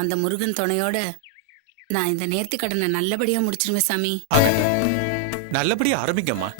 அந்த முருகன் துணையோட நான் இந்த நேர்த்தி கடனை நல்லபடியா முடிச்சிருவேன் சாமி. நல்லபடியா ஆரம்பிங்கம்மா.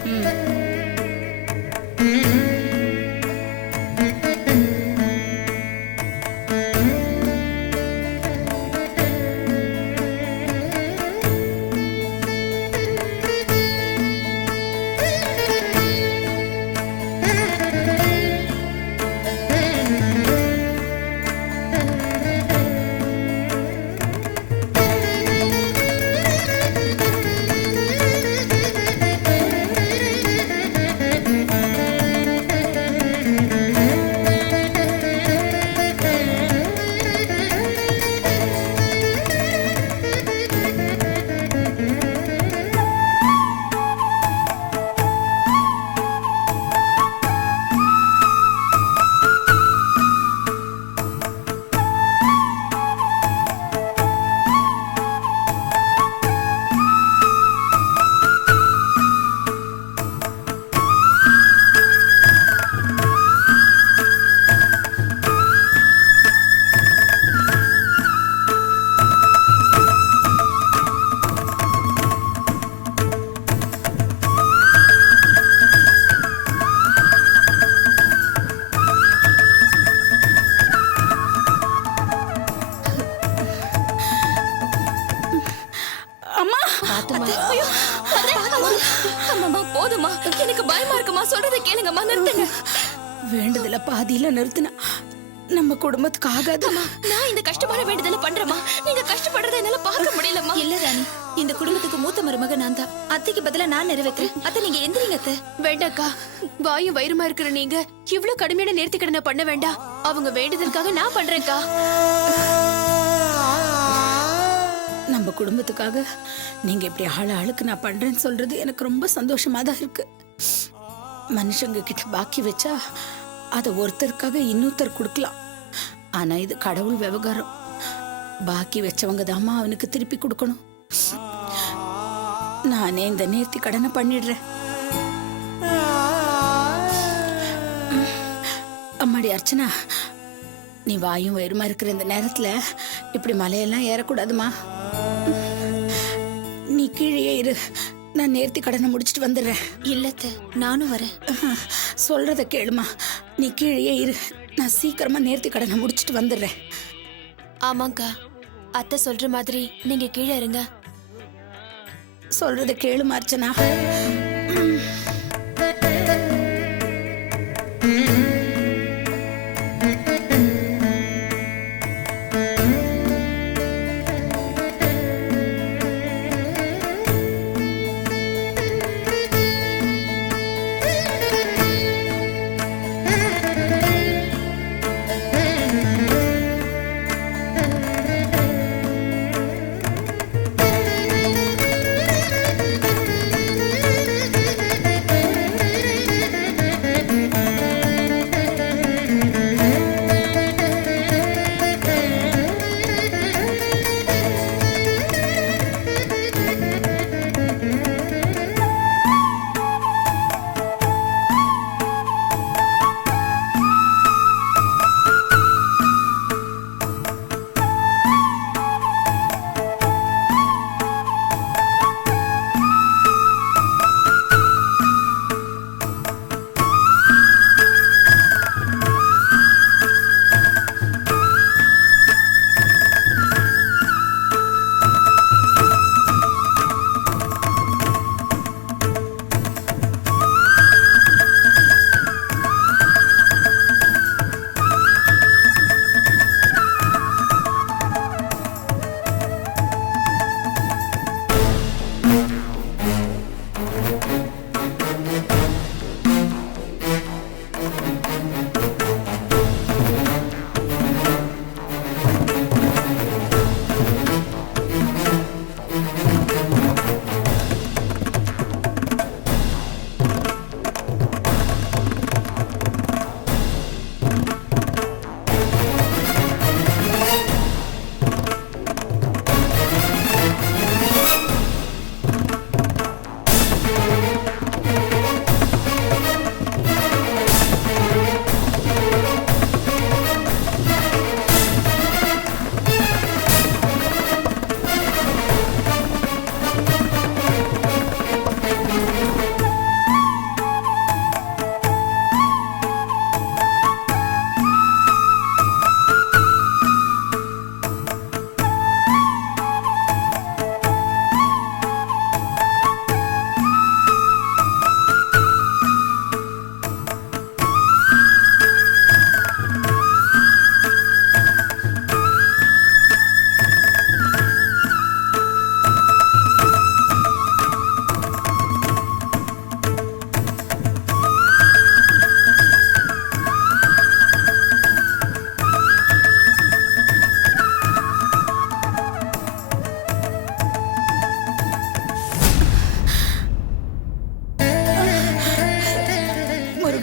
போதுமா, எனக்கு பயமா இருக்குமா, சொல்றதை கேளுங்கம்மா, நிறுத்துங்க. வேண்டுதல பாதியில நிறுத்தினா நம்ம குடும்பத்துக்கு ஆகாதம்மா. நான் இந்த கஷ்டமான வேண்டுதல பண்றேமா, நீங்க கஷ்டப்படுறத என்னால பார்க்க முடியலம்மா. இல்ல ராணி, இந்த குடும்பத்துக்கு மூத்த மருமக நான் தான். அத்தைக்கு பதிலா நான் நிறைவேற்றேன். அத்தை நீங்க எந்திரிங்க அத்தை. வேண்டாக்கா, வாயும் வயிறுமா இருக்கிற நீங்க இவ்ளோ கடுமையான நேர்த்தி கடனை பண்ண வேண்டாம். அவங்க வேண்டுதலுக்காக நான் பண்றேன்க்கா. நம்ம குடும்பத்துக்காக நீங்க இப்படி ஆளுக்கு நான் பண்றேன்னு சொல்றது எனக்கு ரொம்ப சந்தோஷமா தான் இருக்கு. மனுஷங்க கிட்ட பாக்கி வச்சா அதை ஒருத்தருக்காக இன்னொருத்தர் கொடுக்கலாம். ஆனா இது கடவுள் விவகாரம். பாக்கி வச்சவங்க தாமா அவனுக்கு திருப்பி கொடுக்கணும். நானே இந்த நேர்த்தி கடனை பண்ணிடுறேன். அம்மாடி அர்ச்சனா, நீ வாயும் வயிறுமா இருக்கிற இந்த நேரத்துல இப்படி மலையெல்லாம் ஏறக்கூடாதுமா. நீ கீழே இரு, நான் நேர்த்தி கடனை முடிச்சிட்டு வந்துடுறேன். இல்லத்த, நானும் வரேன். சொல்றத கேளுமா, நீ கீழே இரு, நான் சீக்கிரமா நேர்த்தி கடனை முடிச்சிட்டு வந்துடுறேன். ஆமாங்கா, அத்தை சொல்ற மாதிரி நீங்க கீழே இருங்க. சொல்றத கேளுமா அர்ச்சனா.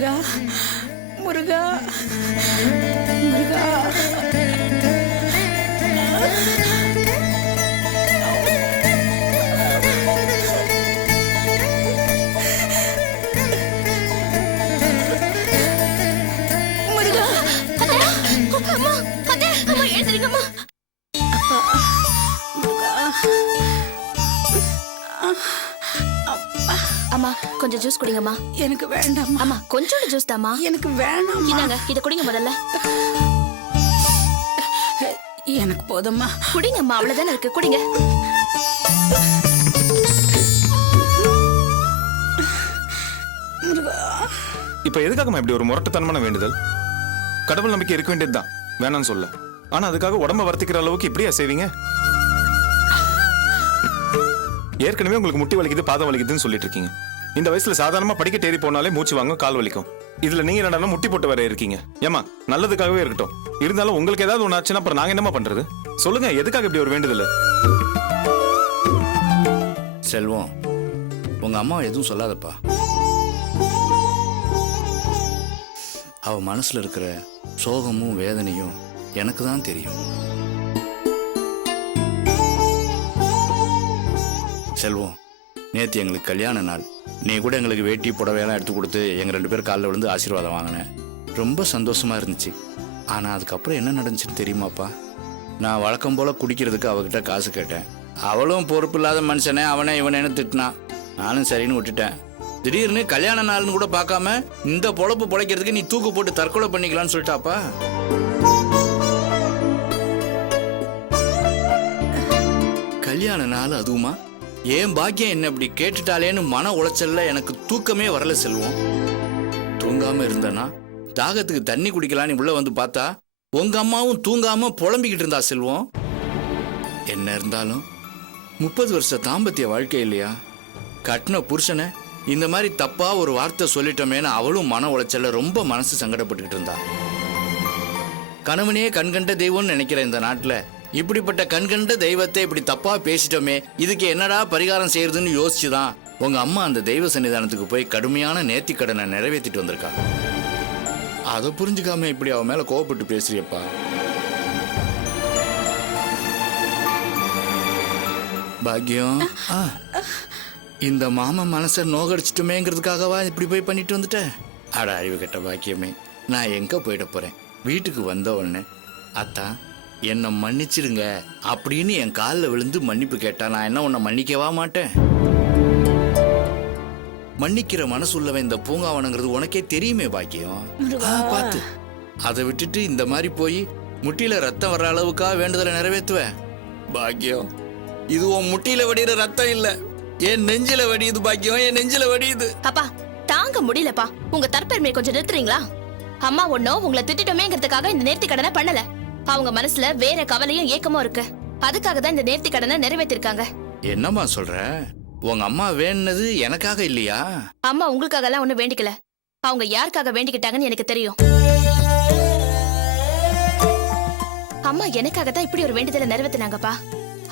முருகா முருகா முருகா. முருகா. அம்மா அத்தை, அம்மா எழுந்திருங்கம்மா. அம்மா கொஞ்சம் ஜூஸ் குடிங்கம்மா. எனக்கு வேண்டாம். அம்மா கொஞ்சோண்டு ஜூஸ் தாம்மா. எனக்கு வேணாம். இந்தாங்க இத குடிங்க முதல்ல. எனக்கு போதும்மா. குடிங்கம்மா, அவ்வளவுதானே இருக்கு, குடிங்க. முருகா. இப்ப எதுக்காகமா இப்படி ஒரு முரட்டுத்தனமான வேண்டுதல்? கடவுள் நம்பிக்கை இருக்க வேண்டியதுதான், வேணாம்னு சொல்ல. ஆனா அதுக்காக உடம்ப வர்த்திக்கிற அளவுக்கு இப்படியா செய்வீங்க? ஏற்கனவே உங்களுக்கு முட்டி வலிக்குது, பாதம் வலிக்குதுன்னு சொல்லிட்டு இருக்கீங்க. இந்த வயசுல சாதாரணமா படிக்கட்டு ஏறி போனாலே மூச்சு வாங்கும், கால் வலிக்கும். இதுல நீங்க என்னடா முட்டி போட்டு வர இருக்கீங்க? ஏமா நல்லதுக்காகவே இருக்கட்டும், இருந்தாலும் உங்களுக்கு ஏதாவது ஒண்ணு ஆச்சுன்னா அப்புறம் நாங்க என்னமா பண்றது? சொல்லுங்க, எதுக்காக இப்படி ஒரு வேண்டுதல்? செல்வம், உங்க அம்மா எதுவும் சொல்லாதப்பா. அவ மனசுல இருக்கிற சோகமும் வேதனையும் எனக்கு தான் தெரியும். செல்வம், நேத்து எங்களுக்கு கல்யாண நாள். நீ கூட எங்களுக்கு வேட்டி புடவையெல்லாம் எடுத்து கொடுத்து எங்க 2 பேர் காலில் விழுந்து ஆசீர்வாதம் வாங்கினேன். ரொம்ப சந்தோஷமா இருந்துச்சு. ஆனா அதுக்கப்புறம் என்ன நடந்துச்சுன்னு தெரியுமாப்பா? நான் வழக்கம் போல குடிக்கிறதுக்கு அவகிட்ட காசு கேட்டேன். அவளும் பொறுப்பு இல்லாத மனுஷனே அவனே இவனேன்னு திட்டினான். நானும் சரின்னு விட்டுட்டேன். திடீர்னு கல்யாண நாள்னு கூட பார்க்காம இந்த பொழப்பு பொழைக்கிறதுக்கு நீ தூக்கு போட்டு தற்கொலை பண்ணிக்கலாம்னு சொல்லிட்டாப்பா. கல்யாண நாள் அதுவுமா? ஏன் பாக்கியம் என்ன இப்படி கேட்டுட்டாலேன்னு மன உளைச்சல்ல எனக்கு தூக்கமே வரல செல்வம். தூங்காம இருந்தனா தாகத்துக்கு தண்ணி குடிக்கலான்னு உள்ள வந்து பார்த்தா உங்க அம்மாவும் தூங்காம புலம்பிக்கிட்டு இருந்தா செல்வம். என்ன இருந்தாலும் 30 வருஷ தாம்பத்திய வாழ்க்கை இல்லையா? கட்டின புருஷனை இந்த மாதிரி தப்பா ஒரு வார்த்தை சொல்லிட்டோமேன்னு அவளும் மன உளைச்சல்ல ரொம்ப மனசு சங்கடப்பட்டுக்கிட்டு இருந்தா. கணவனே கண்கண்ட தெய்வம்னு நினைக்கிற இந்த நாட்டுல இப்படிப்பட்ட கண்கண்ட தெய்வத்தை இப்படி தப்பா பேசிட்டோமே, இதுக்கு என்னடா பரிகாரம் செய்யறதுன்னு யோசிச்சுதான் உங்க அம்மா அந்த தெய்வ சன்னிதானத்துக்கு போய் கடுமையான நேர்த்தி கடனை நிறைவேற்றிட்டு வந்திருக்கா. அதை புரிஞ்சுக்காம இப்படி அவ மேல கோவப்பட்டு பேசுறியப்பா. பாக்கியம், இந்த மாமன் மனசை நோகடிச்சிட்டுமேங்கிறதுக்காகவா இப்படி போய் பண்ணிட்டு வந்துட்ட? அட அறிவு கெட்ட பாக்கியமே, நான் எங்க போயிட போறேன்? வீட்டுக்கு வந்த உடனே அத்தா என்னை மன்னிச்சிருங்க அப்படின்னு என் காலில் விழுந்து மன்னிப்பு கேட்டா நான் என்ன உன்னை மன்னிக்கவா மாட்டேன்? மன்னிக்கிற மனசு உள்ளவன் இந்த பூங்காவனங்கிறது உனக்கே தெரியுமே பாக்கியம். பார்த்து அதை விட்டுட்டு இந்த மாதிரி போய் முட்டியில ரத்தம் வர்ற அளவுக்கா வேண்டுதலை நிறைவேற்றுவேன்? பாக்கியம், இது உன் முட்டியில வடிகிற ரத்தம் இல்ல, என் நெஞ்சில வடியுது பாக்கியம், என் நெஞ்சில வடியுது. அப்பா தாங்க முடியலப்பா, உங்க தற்பெருமையை கொஞ்சம் நிறுத்துறீங்களா? அம்மா ஒன்னும் உங்களை திட்டமேங்கிறதுக்காக இந்த நேர்த்தி கடனை பண்ணல. அவங்க மனசுல வேற கவலையும் ஏக்கமும் இருக்கு. அதுக்காக தான் இந்த நேர்த்தி கடனை நிறைவேற்றிருக்காங்க. என்னம்மா சொல்ற? உங்க அம்மா வேணுனது எனக்காக இல்லையா? அம்மா உங்களுக்காக எல்லாம் ஒண்ணும் வேண்டிக்கல. அவங்க யாருக்காக வேண்டிக்கிட்டாங்கன்னு எனக்கு தெரியும். அம்மா எனக்காக தான் இப்படி ஒரு வேண்டுதலை நிறைவேற்றினாங்கப்பா.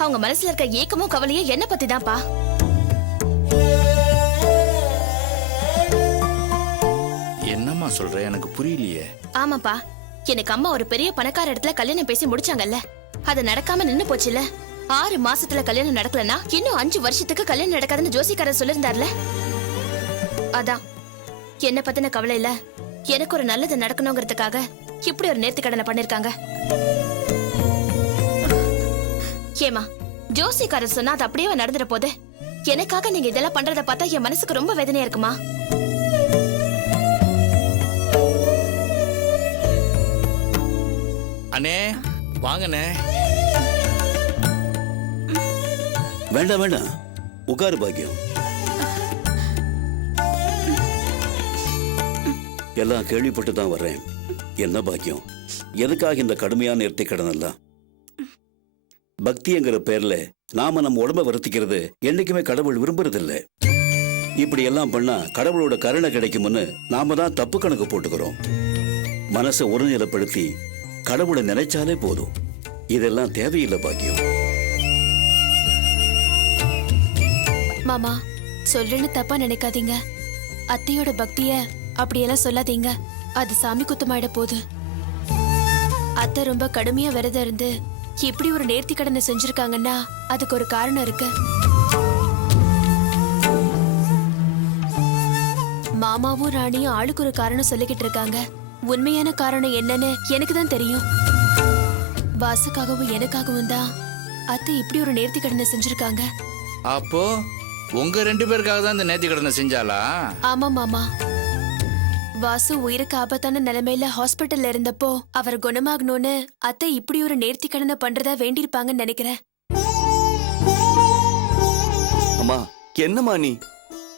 அவங்க மனசுல இருக்க ஏக்கமும் கவலையும் என்ன பத்தி தான்ப்பா. என்னம்மா சொல்ற? எனக்கு புரியலையே. ஆமாப்பா, எனக்கு அம்மா ஒரு பெரிய பணக்கார இடத்துல கல்யாணம் பேசி முடிச்சாங்கல்ல, அது நடக்காம நின்னு போச்சுல. 6 மாசத்துல கல்யாணம் நடக்கலன்னா இன்னும் 5 வருஷத்துக்கு கல்யாணம் நடக்காதுன்னு ஜோசிக்காரர் சொல்லிருந்தார்ல. அதான் என்ன பத்தின கவலை இல்ல, எனக்கு ஒரு நல்லது நடக்கணுங்கிறதுக்காக இப்படி ஒரு நேர்த்தி கடனை பண்ணிருக்காங்க. ஏமா ஜோசிக்காரர் சொன்னா அது அப்படியே நடந்துற போது எனக்காக நீங்க இதெல்லாம் பண்றத பார்த்தா என் மனசுக்கு ரொம்ப வேதனையா இருக்குமா. அண்ணே வாங்கண்ணே. வேண்டாம் வேண்டாம், உட்காரு பாக்கியம். எல்லாம் கேள்விப்பட்டு தான் வர்றேன். என்ன பாக்கியம், எதுக்காக இந்த கடுமையான நேர்த்தி கடன் எல்லாம்? பக்திங்கிற பேர்ல நாம நம்ம உடம்ப வருத்திக்கிறது என்னைக்குமே கடவுள் விரும்புறதில்ல. இப்படி எல்லாம் பண்ணா கடவுளோட கருணை கிடைக்கும்னு நாம தான் தப்பு கணக்கு போட்டுக்கிறோம். மனசை ஒருநிலைப்படுத்தி கடவுளை நினைச்சாலே போதும். இதெல்லாம் தேவையில்லை பாக்கியம். மாமா சொல்றேன்னு தப்பா நினைக்காதீங்க. அத்தையோட பக்திய அப்படியெல்லாம் சொல்லாதீங்க. அது சாமி குத்தமாயிட போகுது. அத்தை ரொம்ப கடுமையா விரதம் இருந்து இப்படி ஒரு நேர்த்தி கடனை செஞ்சிருக்காங்கன்னா அதுக்கு ஒரு காரணம் இருக்கு. மாமாவும் ராணியும் ஆளுக்கு ஒரு காரணம் சொல்லிக்கிட்டு இருக்காங்க. உண்மையான காரணம் என்னன்னு எனக்கு தான் தெரியும். வாசுக்காகவும் எனக்காகவும் தான் அத்தை இப்படி ஒரு நேர்த்தி கடனை செஞ்சிருக்காங்க. அப்போ உங்க 2 பேருக்காக தான் இந்த நேர்த்தி கடனை செஞ்சாளா? ஆமா மாமா. வாசு உயிருக்கு ஆபத்தான நிலைமையில ஹாஸ்பிட்டல்ல இருந்தப்போ அவர் குணமாகணும்னு அத்தை இப்படி ஒரு நேர்த்தி கடனை பண்றதா வேண்டியிருப்பாங்கன்னு நினைக்கிறேன். அம்மா என்னம்மா நீ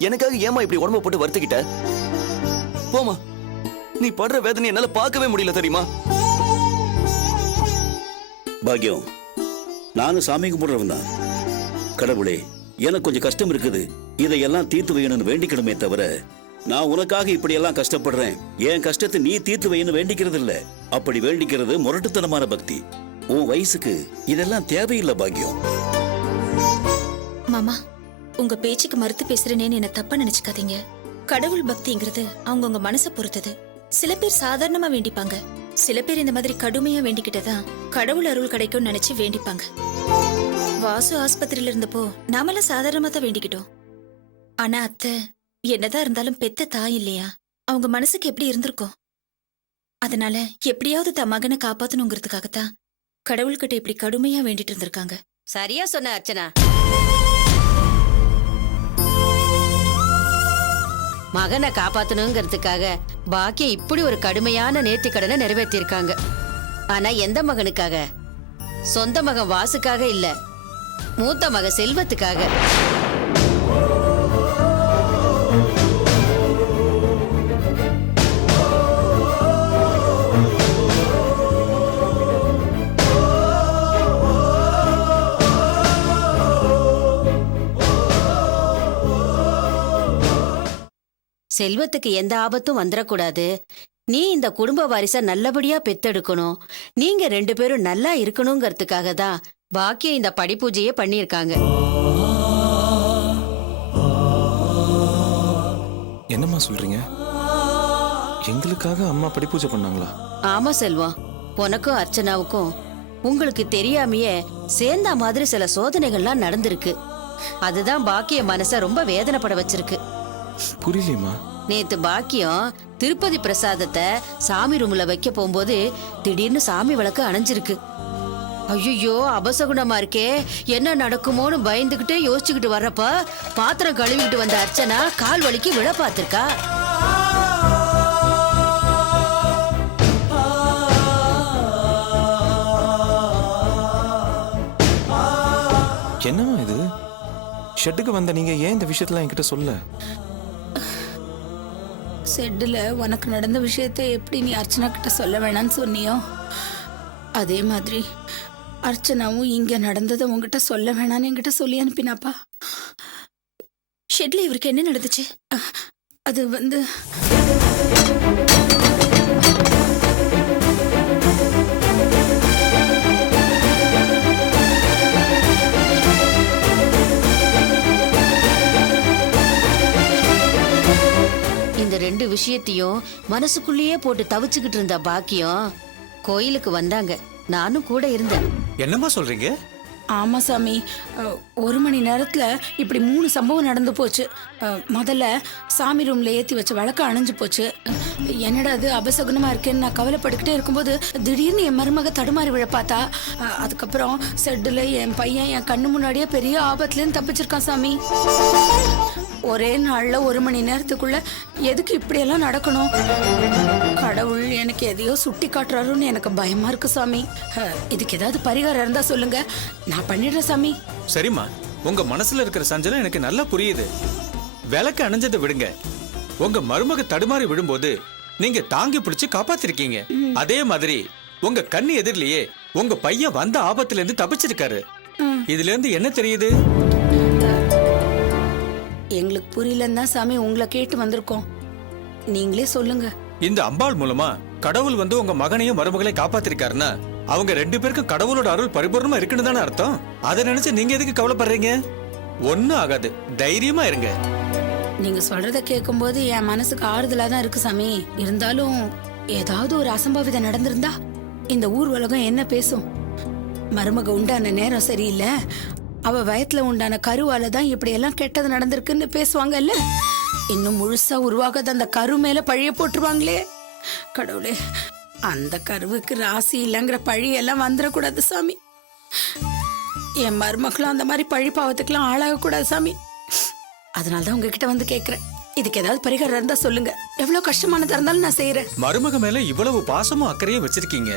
எனக்காக ஏமா இப்படி உடம்ப போட்டு வருத்திக்கிட்ட? போமா, நீ படுற வேதனை என்னால பார்க்கவே முடியல தெரியுமா? பாக்யம், நானும் சாமி கும்பிடுறவன் தான். கடவுளே, எனக்கு கொஞ்சம் கஷ்டம் இருக்குது, இதையெல்லாம் தீர்த்து வையணும்னு வேண்டிக்கணுமே தவிர நான் உனக்காக இப்படி எல்லாம் கஷ்டப்படுறேன், என் கஷ்டத்தை நீ தீர்த்து வையன்னு வேண்டிக்கிறது இல்ல. அப்படி வேண்டிக்கிறது முரட்டுத்தனமான பக்தி. உன் வயசுக்கு இதெல்லாம் தேவையில்லை பாக்யம். மாமா, உங்க பேச்சுக்கு மறுத்து பேசுறேனேன்னு என்ன தப்பா நினைச்சுக்காதீங்க. கடவுள் பக்திங்கிறது அவங்கவுங்க மனசை பொறுத்தது. சில பேர் சாதாரணமா வேண்டிப்பாங்க, சில பேர் இந்த மாதிரி கடுமையா வேண்டிக்கிட்டதான் கடவுள் அருள் கிடைக்கும்னு நினைச்சு வேண்டிப்பாங்க. வாசு ஆஸ்பத்திரியில இருந்தப்போ நாமெல்லாம் சாதாரணமா தான் வேண்டிக்கிட்டோம். ஆனா அத்தை என்னதான் இருந்தாலும் பெத்த தாய் இல்லையா, அவங்க மனசுக்கு எப்படி இருந்திருக்கும். அதனால எப்படியாவது தன் மகனை காப்பாத்தணுங்கிறதுக்காகத்தான் கடவுள்கிட்ட இப்படி கடுமையா வேண்டிட்டு இருந்திருக்காங்க. சரியா சொன்ன அர்ச்சனா. மகனை காப்பாத்தணுங்கிறதுக்காக பாக்கியம் இப்படி ஒரு கடுமையான நேர்த்தி கடனை நிறைவேற்றிருக்காங்க. ஆனா எந்த மகனுக்காக? சொந்த மகன் வாசுக்காக இல்ல, மூத்த மகன் செல்வத்துக்காக. செல்வத்துக்கு எந்த ஆபத்தும் வந்துடக்கூடாது. நீ இந்த குடும்ப வாரிசை நல்லபடியா பெத்தெடுக்கணும், நீங்க 2 பேரும் நல்லா இருக்கணுங்கிறதுக்காக தான் பாக்கியம் இந்த படிப்பூஜையே பண்ணியிருக்காங்க. என்னம்மா சொல்றீங்க? எங்களுக்காக அம்மா படிப்பூஜை பண்ணாங்களா? ஆமா செல்வம், உனக்கும் அர்ச்சனாவுக்கும் உங்களுக்கு தெரியாமையே சேர்ந்த மாதிரி சில சோதனைகள்லாம் நடந்திருக்கு. அதுதான் பாக்கிய மனச ரொம்ப வேதனைப்பட வச்சிருக்கு. புரியலையம்மா. நேத்து பாக்கியம் திருப்பதி பிரசாதத்தை சாமி ரூம்ல வைக்க போகும்போது திடீர்னு சாமி விளக்கு அணைஞ்சிருக்கு. ஐயோ, அபசகுணமா இருக்கே, என்ன நடக்குமோன்னு பயந்துகிட்டே யோசிச்சுக்கிட்டு வர்றப்ப பாத்திரம் கழுவிக்கிட்டு வந்த அர்ச்சனா கால் வலிக்கு விழ பார்த்திருக்கா. என்னம்மா இது? ஷெட்டுக்கு வந்த நீங்க ஏன் இந்த விஷயத்துல என்கிட்ட சொல்ல? செட்டுல உனக்கு நடந்த விஷயத்தை எப்படி நீ அர்ச்சனா கிட்ட சொல்ல வேணாம்னு சொன்னியோ, அதே மாதிரி அர்ச்சனாவும் இங்க நடந்ததை உங்ககிட்ட சொல்ல வேணான்னு என்கிட்ட சொல்லி அனுப்பினாப்பா. ஷெட்ல இவருக்கு என்ன நடந்துச்சு? அது வந்து இந்த 2 விஷயத்தையும் மனசுக்குள்ளேயே போட்டு தவிச்சுக்கிட்டு இருந்த பாக்கியம் கோயிலுக்கு வந்தாங்க. நானும் கூட இருந்தேன். என்னம்மா சொல்றீங்க? ஆமா சாமி, 1 மணி நேரத்துல இப்படி 3 சம்பவம் நடந்து போச்சு. முதல்ல சாமி ரூம்ல ஏத்தி வச்ச விளக்கு அணைஞ்சு போச்சு. என்னடா அது அபசகுனமா இருக்கேன்னு நான் கவலைப்பட்டுக்கிட்டே இருக்கும்போது திடீர்னு என் மருமக தடுமாறி விழ பார்த்தா. அதுக்கப்புறம் செட்டுல என் பையன் என் கண்ணு முன்னாடியே பெரிய ஆபத்துலேருந்து தப்பிச்சிருக்கான் சாமி. ஒரே நாள்ல 1 மணி நேரத்துக்குள்ள எதுக்கு இப்படியெல்லாம் நடக்கணும்? கடவுள் எனக்கு எதையோ சுட்டி காட்டுறாருன்னு எனக்கு பயமா இருக்கு சாமி. இதுக்கு ஏதாவது பரிகாரம் இருந்தா சொல்லுங்க, நான் பண்ணிடுறேன் சாமி. சரிம்மா, உங்க மனசுல இருக்கிற சஞ்சலம் எனக்கு நல்லா புரியுது. விளக்கு அணைஞ்சதை விடுங்க, உங்க மருமக தடுமாறி விழும்போது நீங்க தாங்கி பிடிச்சு காப்பாத்திருக்கீங்க. அதே மாதிரி உங்க கண்ணு எதிரிலேயே உங்க பையன் வந்த ஆபத்துல இருந்து தப்பிச்சிருக்காரு. இதுல இருந்து என்ன தெரியுது? எங்களுக்கு புரியலன்னு தான் சாமி உங்களை கேட்டு வந்திருக்கோம், நீங்களே சொல்லுங்க. இந்த அம்பாள் மூலமா கடவுள் வந்து உங்க மகனையும் மருமகளையும் காப்பாத்திருக்காருன்னா அவங்க 2 பேருக்கும் கடவுளோட அருள் பரிபூர்ணமா இருக்குன்னு தானே அர்த்தம். அதை நினைச்சு நீங்க எதுக்கு கவலைப்படுறீங்க? ஒண்ணும் ஆகாது, தைரியமா இருங்க. நீங்க சொல்றத கேட்கும்போது என் மனசுக்கு ஆறுதலா தான் இருக்கு சாமி. இருந்தாலும் ஏதாவது ஒரு அசம்பாவிதம் நடந்திருந்தா இந்த ஊர் உலகம் என்ன பேசும்? மருமக உண்டான நேரம் சரியில்லை, அவ வயத்துல உண்டான கருவால தான் இப்படி எல்லாம் கெட்டது நடந்திருக்குன்னு பேசுவாங்கல்ல. இன்னும் முழுசா உருவாகாத அந்த கரு மேல பழிய போட்டுருவாங்களே. கடவுளே, அந்த கருவுக்கு ராசி இல்லைங்கிற பழி எல்லாம் வந்துடக்கூடாது சாமி. என் மருமகளும் அந்த மாதிரி பழி பாவத்துக்கெல்லாம் ஆளாகக்கூடாது சாமி. அதனாலதான் உங்ககிட்ட வந்து கேக்குறேன். இதுக்கு ஏதாவது பரிகாரம் இருந்தா சொல்லுங்க. எவ்வளவு கஷ்டமானதா இருந்தாலும் நான் செய்யறேன். மருமக மேல இவ்வளவு பாசமும் அக்கறையும் வச்சிருக்கீங்க.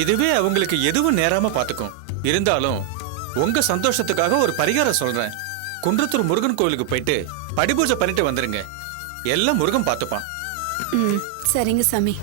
இதுவே அவங்களுக்கு எதுவும் நேராம பாத்துக்கும். இருந்தாலும் உங்க சந்தோஷத்துக்காக ஒரு பரிகாரம் சொல்றேன். குன்றத்தூர் முருகன் கோவிலுக்கு போயிட்டு படிபூஜை பண்ணிட்டு வந்துருங்க. எல்லாம் முருகன் பாத்துப்பான். சரிங்க சாமி.